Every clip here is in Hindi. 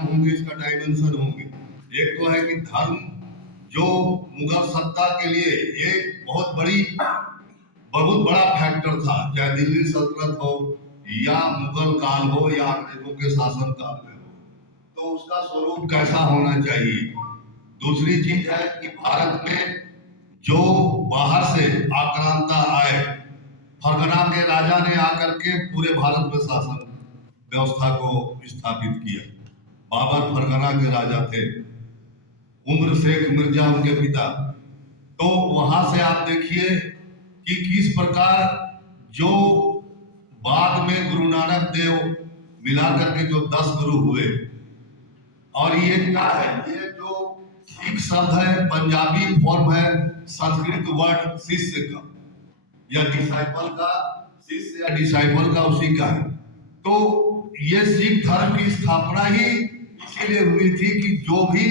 आयाम होंगे, इसका डायमेंशन होंगे। एक तो है कि धर्म जो मुगल सत्ता के लिए एक बहुत बड़ा फैक्टर था, चाहे दिल्ली सल्तनत हो या मुगल काल हो या अंग्रेजों के शासन काल में हो, तो उसका स्वरूप कैसा होना चाहिए। दूसरी चीज है कि भारत में जो बाहर से आक्रांता आए, फरगना के राजा ने आकर के पूरे भारत में शासन व्यवस्था को स्थापित किया। बाबर फरगना के राजा थे, उम्र शेख मिर्जा उनके पिता। तो वहां से आप देखिए कि किस प्रकार जो बाद में गुरु नानक देव मिलाकर के जो 10 गुरु हुए। और ये क्या है, ये जो सिख शब्द है पंजाबी फॉर्म है संस्कृत वर्ड शिष्य का या डिसाइपल का, शिष्य या डिसाइपल का उसी का है। तो ये सिख धर्म की स्थापना ही इसीलिए हुई थी कि जो भी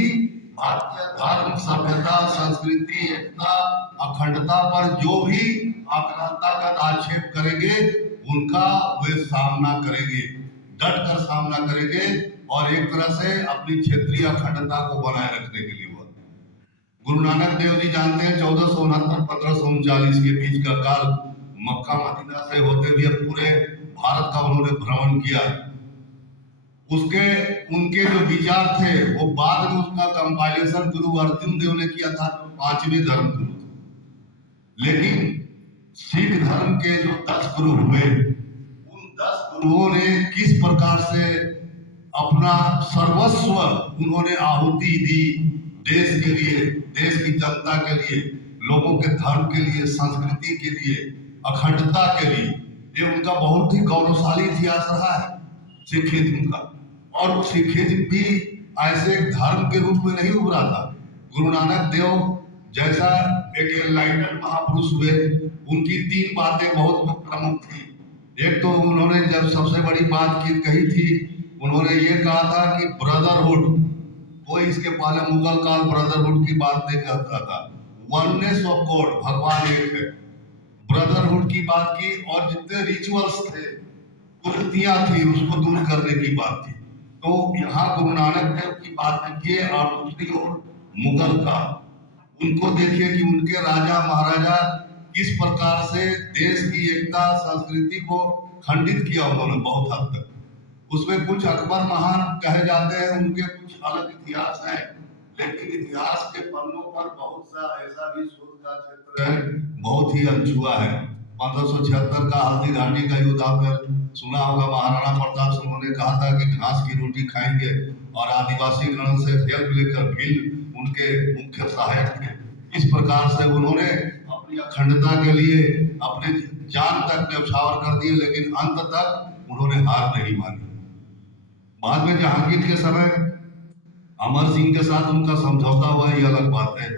भारतीय धर्म, सभ्यता, संस्कृति, एकता, अखंडता पर जो भी आक्रांता का आक्षेप करेंगे उनका वे सामना करेंगे, डट कर सामना करेंगे और एक तरह से अपनी क्षेत्रीय अखंडता को बनाए रखने के लिए। गुरु नानक देव जी जानते हैं 1469-1539 के बीच का काल, मक्का मदीना से होते हुए पूरे भारत का उन्होंने भ्रमण किया। उसके उनके जो विचार थे वो बाद में उसका कंपाइलेशन गुरु अर्जुन देव ने किया था, जो 5वें धर्म गुरु थे। लेकिन सिख धर्म के जो 10 गुरु हुए, उन 10 गुरुओं ने किस प्रकार से अपना सर्वस्व उन्होंने आहुति दी देश के लिए, देश की जनता के लिए, लोगों के धर्म के लिए, संस्कृति के लिए, अखंडता के लिए। ये उनका बहुत ही गौरवशाली इतिहास रहा है सिखिज्म का। और सिखिज्म भी ऐसे एक धर्म के रूप में नहीं उभरा था। गुरु नानक देव जैसा एक एनलाइटेंड महापुरुष हुए, उनकी 3 बातें बहुत प्रमुख थी। एक तो उन्होंने जब सबसे बड़ी बात की कही थी, उन्होंने ये कहा था कि ब्रदरहुड, कोई इसके पहले मुगल काल ब्रदरहुड की बात नहीं कहता था। वननेस ऑफ गॉड, भगवान एक है, ब्रदरहुड की बात की। और जितने रिचुअल्स थे, कुरीतियां थी, उसको दूर करने की बात थी। तो यहाँ गुरु नानक देव की बात देखिए। और दूसरी ओर मुगल का, उनको देखिए कि उनके राजा महाराजा किस प्रकार से देश की एकता, संस्कृति को खंडित किया उन्होंने बहुत हद तक। उसमें कुछ अकबर महान कहे जाते हैं, उनके कुछ अलग इतिहास है, लेकिन इतिहास के पन्नों पर बहुत सा ऐसा भी शोध का क्षेत्र है, बहुत ही अनछुआ है। 1576 का हल्दी घाटी का युद्ध आपने सुना होगा। महाराणा प्रताप सिंह ने कहा था कि घास की रोटी खाएंगे, और आदिवासी गण से हेल्प लेकर भील उनके मुख्य सहायक थे। इस प्रकार से उन्होंने अपनी अखंडता के लिए अपने जान तक न्यौछावर कर दिए, लेकिन अंत तक उन्होंने हार नहीं मानी। बाद में जहांगीर के समय अमर सिंह के साथ उनका समझौता हुआ, ये अलग बात है।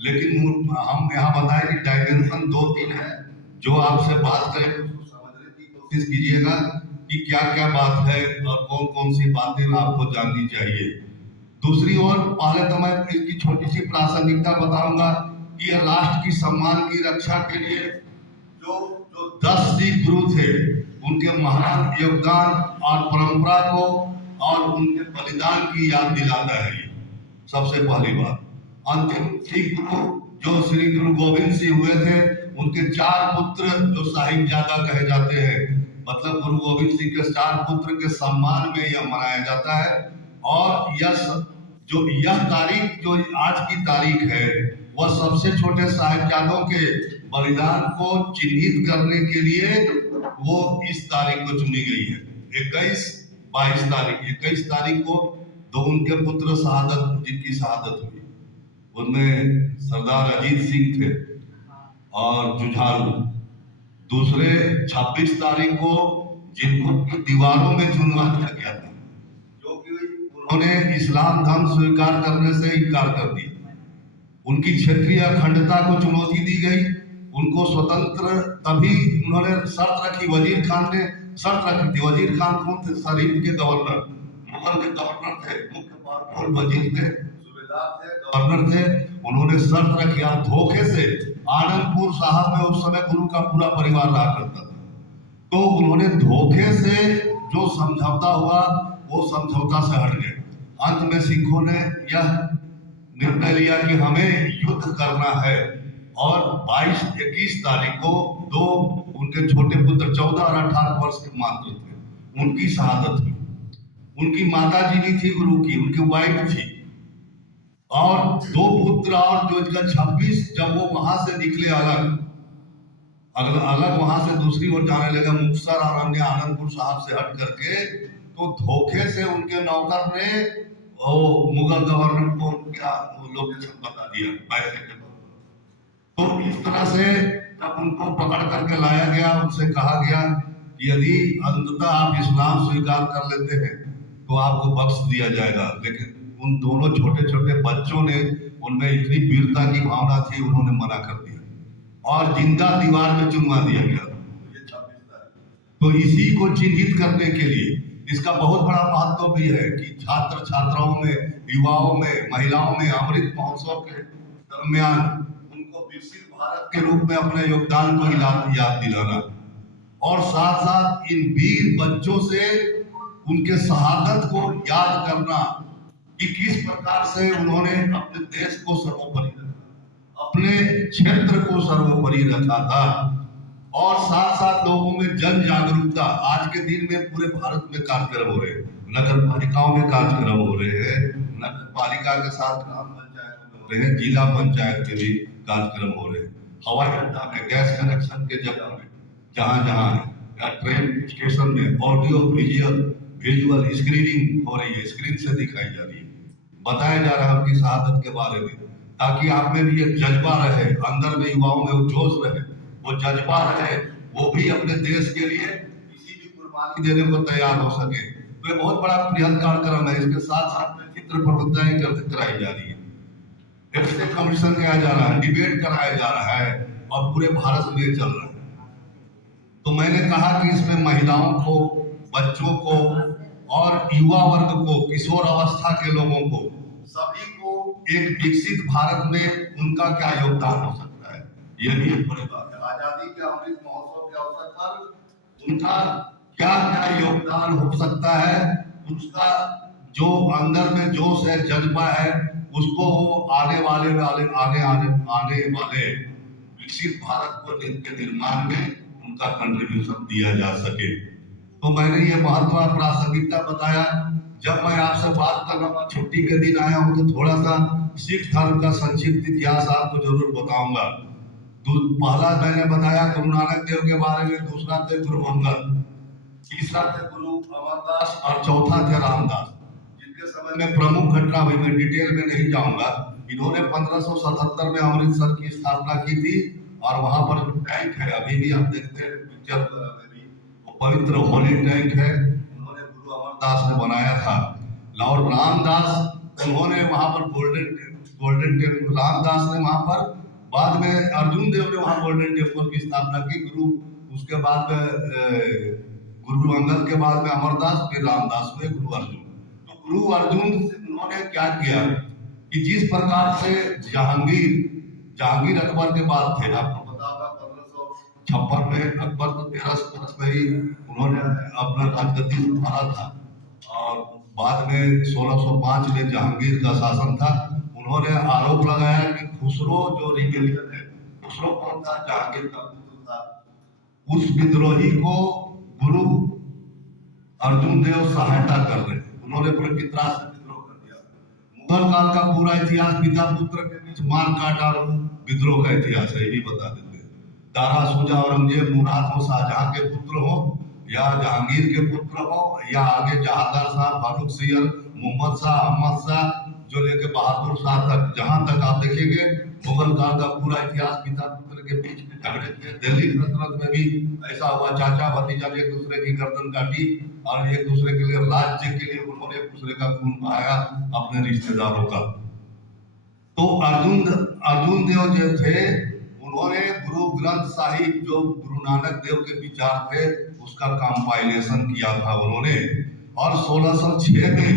लेकिन हम यहाँ बताएं कि डायमेंशन 2-3 है जो आपसे बात करें उसको समझने की कोशिश कीजिएगा कि क्या क्या बात है और कौन कौन सी बातें आपको जाननी चाहिए। दूसरी ओर पहले तो मैं इसकी छोटी सी प्रासंगिकता बताऊंगा कि ये राष्ट्र की सम्मान की रक्षा के लिए जो 10 सिख गुरु थे, उनके महान योगदान और परंपरा को और उनके बलिदान की याद दिलाता है। ये सबसे पहली बात। अंतिम सिख गुरु जो श्री गुरु गोविंद सिंह हुए थे, उनके 4 पुत्र जो साहिबजादा कहे जाते हैं, मतलब गुरु गोविंद सिंह के 4 पुत्र के सम्मान में यह मनाया जाता है। और यह तारीख जो आज की तारीख है, वह सबसे छोटे साहिबजादों के बलिदान को चिन्हित करने के लिए वो इस तारीख को चुनी गई है। 21 तारीख को 2 उनके पुत्र जिनकी शहादत हुई, उनमें सरदार अजीत सिंह थे और जुझारू। दूसरे 26 तारीख को जिनको दीवारों में चुनवा दिया गया था, जो कि उन्होंने इस्लाम धर्म स्वीकार करने से इनकार कर दिया। उनकी क्षेत्रीय अखंडता को चुनौती दी गई। उनको स्वतंत्र तभी उन्होंने शर्त रखी, वजीर खान ने शर्त रखी थी। वजीर खान कौन थे? शरीफ के गवर्नर, मुगल के गवर्नर थे, मुख्य पावरफुल वजीर थे, सूबेदार थे, गवर्नर थे। उन्होंने शर्त रखी। और धोखे से आनंदपुर साहब में उस समय गुरु का पूरा परिवार रहा करता था, तो उन्होंने धोखे से जो समझौता हुआ वो समझौता से हट गए। अंत में सिखों ने यह निर्णय लिया कि हमें युद्ध करना है और 22-21 तारीख को दो उनके छोटे पुत्र 14 और 18 वर्ष के मात्र थे, उनकी शहादत हुई। उनकी माता जी भी थी गुरु की, उनकी वाइफ थी, और दो पुत्र, और जो इनका 26 जब वो वहां से निकले अलग वहां से दूसरी ओर जाने लगा मुक्तसर और अन्य आनंदपुर साहब से हट करके, तो धोखे से उनके नौकर ने मुगल गवर्नर को क्या लोकेशन बता दिया पैसे के। तो इस तरह से जब उनको पकड़ करके लाया गया, उनसे कहा गया कि यदि अंततः आप इस्लाम स्वीकार कर लेते हैं तो आपको बख्श दिया जाएगा, लेकिन उन दोनों छोटे छोटे बच्चों ने, उनमें इतनी वीरता की भावना थी, उन्होंने मना कर दिया और जिंदा दीवार में चुनवा दिया गया। तो इसी को चिन्हित करने के लिए इसका बहुत बड़ा महत्व भी है कि छात्र छात्राओं में, युवाओं में, महिलाओं में अमृत महोत्सव के दरमियान उनको विकसित भारत के रूप में अपने योगदान को याद दिलाना, और साथ साथ इन वीर बच्चों से उनके शहादत को याद करना कि किस प्रकार से उन्होंने अपने देश को सर्वोपरि रखा, अपने क्षेत्र को सर्वोपरि रखा था, और साथ साथ लोगों में जन जागरूकता। आज के दिन में पूरे भारत में कार्यक्रम हो रहे हैं, नगर पालिकाओं में कार्यक्रम हो रहे हैं, नगर पालिका के साथ ग्राम पंचायत हो रहे हैं, जिला पंचायत के भी कार्यक्रम हो रहे हैं, हवाई अड्डा में, गैस कनेक्शन के जगह में, जहाँ जहाँ है, ट्रेन स्टेशन में ऑडियो विजुअल स्क्रीनिंग हो रही है, स्क्रीन से दिखाई जा रही है, बताया जा रहा है उनकी शहादत के बारे में, ताकि आप में भी एक जज्बा रहे, अंदर में युवाओं में वो जोश रहे, वो जज्बा रहे, वो भी अपने देश के लिए किसी भी कुर्बानी देने को तैयार हो सके। तो ये बहुत बड़ा बृहद कार्यक्रम है। इसके साथ साथ में चित्र प्रतियोगिताएं कराई जा रही है, एक्सरे कॉम्पिटिशन कराया जा रहा है, डिबेट कराया जा रहा है, और पूरे भारत में चल रहा है। तो मैंने कहा कि इसमें महिलाओं को, बच्चों को और युवा वर्ग को, किशोर अवस्था के लोगों को, सभी को एक विकसित भारत में उनका क्या योगदान हो सकता है, ये भी एक बड़ी बात है। आजादी के अमृत महोत्सव के अवसर पर उनका क्या क्या योगदान हो सकता है, उसका जो अंदर में जोश है, जज्बा है, उसको वो आने वाले विकसित भारत को के निर्माण में उनका कंट्रीब्यूशन दिया जा सके। तो मैंने ये महत्व प्रासंगिकता बताया। जब मैं आपसे बात कर रहा हूँ, छुट्टी के दिन आया हूँ, तो थोड़ा सा सिख धर्म का संक्षिप्त इतिहास आपको जरूर बताऊंगा। पहला मैंने बताया गुरु नानक देव के बारे में, दूसरा थे गुरु अंगद, तीसरा थे गुरु अमरदास, और चौथा थे रामदास, जिनके समय में प्रमुख घटना हुई। मैं डिटेल में नहीं जाऊंगा। इन्होंने 1577 में अमृतसर की स्थापना की थी, और वहां पर जो टैंक है, अभी भी आप देखते हैं पिक्चर में भी, वो पवित्र होली टैंक है, उन्होंने गुरु अमरदास ने बनाया था। और रामदास, उन्होंने वहां पर गोल्डन टेम्पल, रामदास ने वहां पर, बाद में अर्जुन देव ने वहां गोल्डन टेम्पल की स्थापना की। उसके बाद में गुरु अंगद के बाद में अमरदास, फिर रामदास हुए गुरु अर्जुन। तो गुरु अर्जुन उन्होंने क्या किया कि जिस प्रकार से जहांगीर अकबर के बाद थे, आपको पता होगा 1556 में अकबर तो 13 वर्ष में ही उन्होंने अपना राजगद्दी संभाला था, और बाद में 1605 में जहांगीर का शासन था। उन्होंने आरोप लगाया कि खुसरो जो रिबेलियन है, खुसरो कौन था, जहांगीर का पुत्र था, उस विद्रोही को गुरु अर्जुन देव सहायता कर रहे थे। उन्होंने पूरे पितरा से विद्रोह कर दिया। मुगल काल का पूरा इतिहास पिता पुत्र के बीच मार काट और विद्रोह का इतिहास है, ये भी बता देते हैं। दारा सूजा औरंगजेब, मुराद हो शाहजहां के पुत्र हो, या जहांगीर के पुत्र हो, या आगे जहांदार शाह, फारूक सियर, मोहम्मद शाह, अहमद शाह, जो लेके बहादुर शाह तक, जहां तक आप देखेंगे मुगल काल का पूरा इतिहास पिता पुत्र के बीच में झगड़े थे। दिल्ली सल्तनत में भी ऐसा हुआ, चाचा भतीजा ने एक दूसरे की गर्दन काटी, और एक दूसरे के लिए, राज्य के लिए उन्होंने एक दूसरे का खून बहाया, अपने रिश्तेदारों का। तो अर्जुन देव जो थे, उन्होंने गुरु ग्रंथ साहिब, जो गुरु नानक देव के विचार थे, उसका कंपाइलेशन किया था उन्होंने। और 1606 में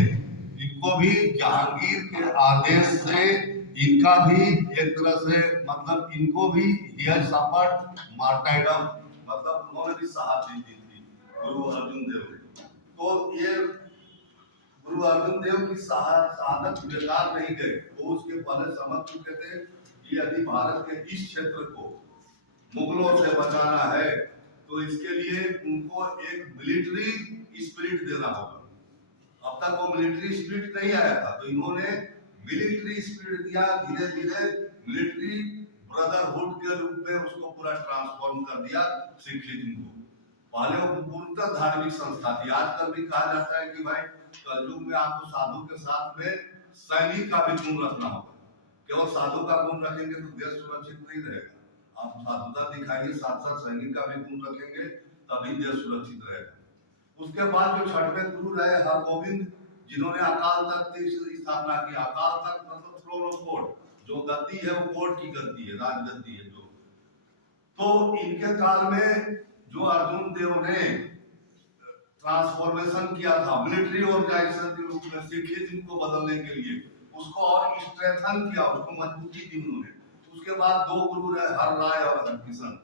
इनको भी जहांगीर के आदेश से, इनका भी एक तरह से, मतलब इनको भी मार्टाइडम, मतलब उन्होंने भी शहादत दी थी गुरु अर्जुन देव। तो ये गुरु अर्जुन देव की शहादत बेकार नहीं गए। वो उसके पहले समझ चुके थे कि यदि भारत के इस क्षेत्र को मुगलों से बचाना है तो इसके लिए उनको एक मिलिट्री स्पिरिट देना होगा। अब तक वो मिलिट्री स्पिरिट नहीं आया था, तो इन्होंने मिलिट्री स्पिरिट दिया। धीरे धीरे मिलिट्री ब्रदरहुड के रूप में उसको पूरा ट्रांसफॉर्म कर दिया सिखिज्म को। पहले वो पूर्णतः धार्मिक संस्था थी। आजकल भी कहा जाता है कि भाई कलयुग में आपको साधु के साथ में सैनिक का भी गुण रखना होगा। केवल साधु का गुण रखेंगे तो देश सुरक्षित नहीं रहेगा। आप साधुता दिखाइए, साथ साथ सैनिक का भी गुण रखेंगे, तभी देश सुरक्षित रहेगा। उसके बाद जो छठवें गुरु रहे हरगोविंद, जिन्होंने अकाल तख्त की स्थापना की। अकाल तख्त मतलब थ्रोन ऑफ गॉड, जो गद्दी है वो गॉड की गद्दी है, राजगद्दी है जो। तो इनके काल में जो अर्जुन देव ने ट्रांसफॉर्मेशन किया था मिलिट्री ऑर्गेनाइजेशन के रूप में सिखिज्म को बदलने के लिए, उसको और स्ट्रेंथन किया, उसको मजबूती दी उन्होंने। उसके बाद दो गुरु रहे हर राय और हरकिशन।